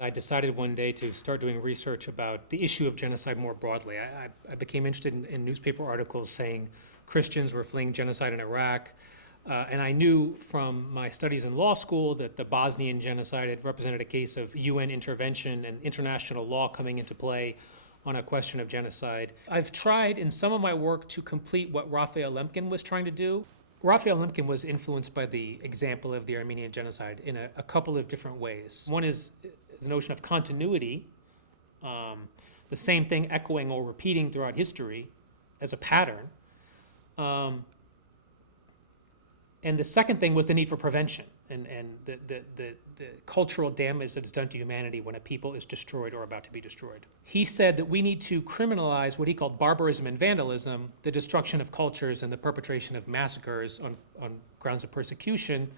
I decided one day to start doing research about the issue of genocide more broadly. I became interested in newspaper articles saying Christians were fleeing genocide in Iraq. And I knew from my studies in law school that the Bosnian genocide had represented a case of UN intervention and international law coming into play on a question of genocide. I've tried in some of my work to complete what Raphael Lemkin was trying to do. Raphael Lemkin was influenced by the example of the Armenian genocide in a couple of different ways. One is the notion of continuity, the same thing echoing or repeating throughout history as a pattern. And the second thing was the need for prevention and the cultural damage that is done to humanity when a people is destroyed or about to be destroyed. He said that we need to criminalize what he called barbarism and vandalism, the destruction of cultures and the perpetration of massacres on grounds of persecution,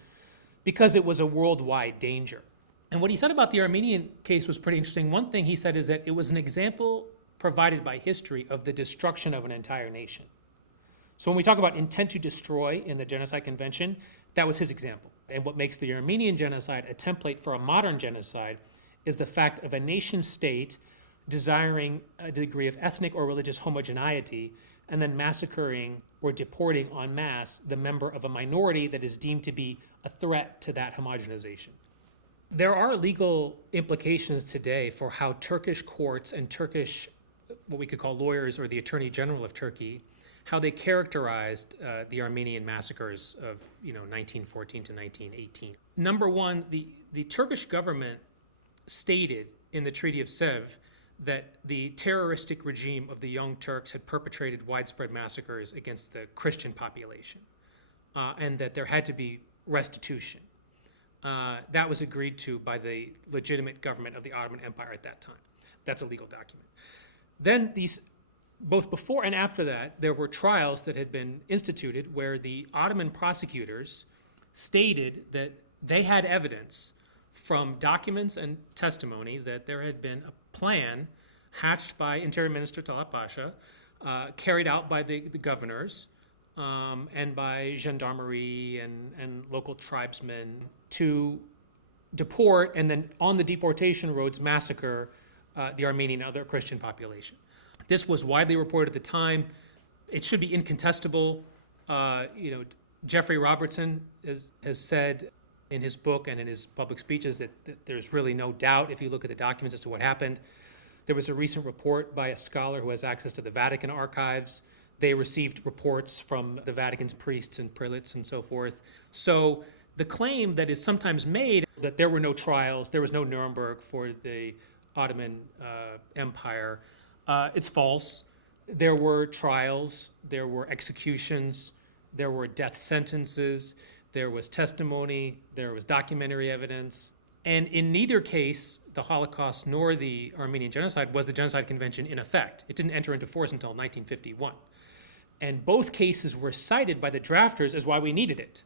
because it was a worldwide danger. And what he said about the Armenian case was pretty interesting. One thing he said is that it was an example provided by history of the destruction of an entire nation. So when we talk about intent to destroy in the Genocide Convention, that was his example. And what makes the Armenian genocide a template for a modern genocide is the fact of a nation state desiring a degree of ethnic or religious homogeneity and then massacring or deporting en masse the member of a minority that is deemed to be a threat to that homogenization. There are legal implications today for how Turkish courts and Turkish, what we could call lawyers or the Attorney General of Turkey, how they characterized the Armenian massacres of 1914 to 1918. Number one, the Turkish government stated in the Treaty of Sevres that the terroristic regime of the Young Turks had perpetrated widespread massacres against the Christian population, and that there had to be restitution. That was agreed to by the legitimate government of the Ottoman Empire at that time. That's a legal document. Then both before and after that, there were trials that had been instituted where the Ottoman prosecutors stated that they had evidence from documents and testimony that there had been a plan hatched by Interior Minister Talat Pasha, carried out by the governors and by gendarmerie and local tribesmen to deport and then on the deportation roads massacre the Armenian and other Christian population. This was widely reported at the time. It should be incontestable. Jeffrey Robertson has said in his book and in his public speeches that there's really no doubt if you look at the documents as to what happened. There was a recent report by a scholar who has access to the Vatican archives. They received reports from the Vatican's priests and prelates and so forth. So the claim that is sometimes made that there were no trials, there was no Nuremberg for the Ottoman Empire, it's false. There were trials, there were executions, there were death sentences, there was testimony, there was documentary evidence. And in neither case, the Holocaust nor the Armenian Genocide, was the Genocide Convention in effect. It didn't enter into force until 1951. And both cases were cited by the drafters as why we needed it.